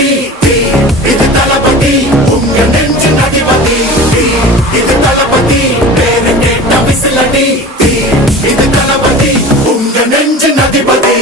தளபதி இது தளபதி உங்க நெஞ்சு அதிபதி இது தளபதி பேரு கேட்ட விசிலடி இது தளபதி உங்க நெஞ்சு அதிபதி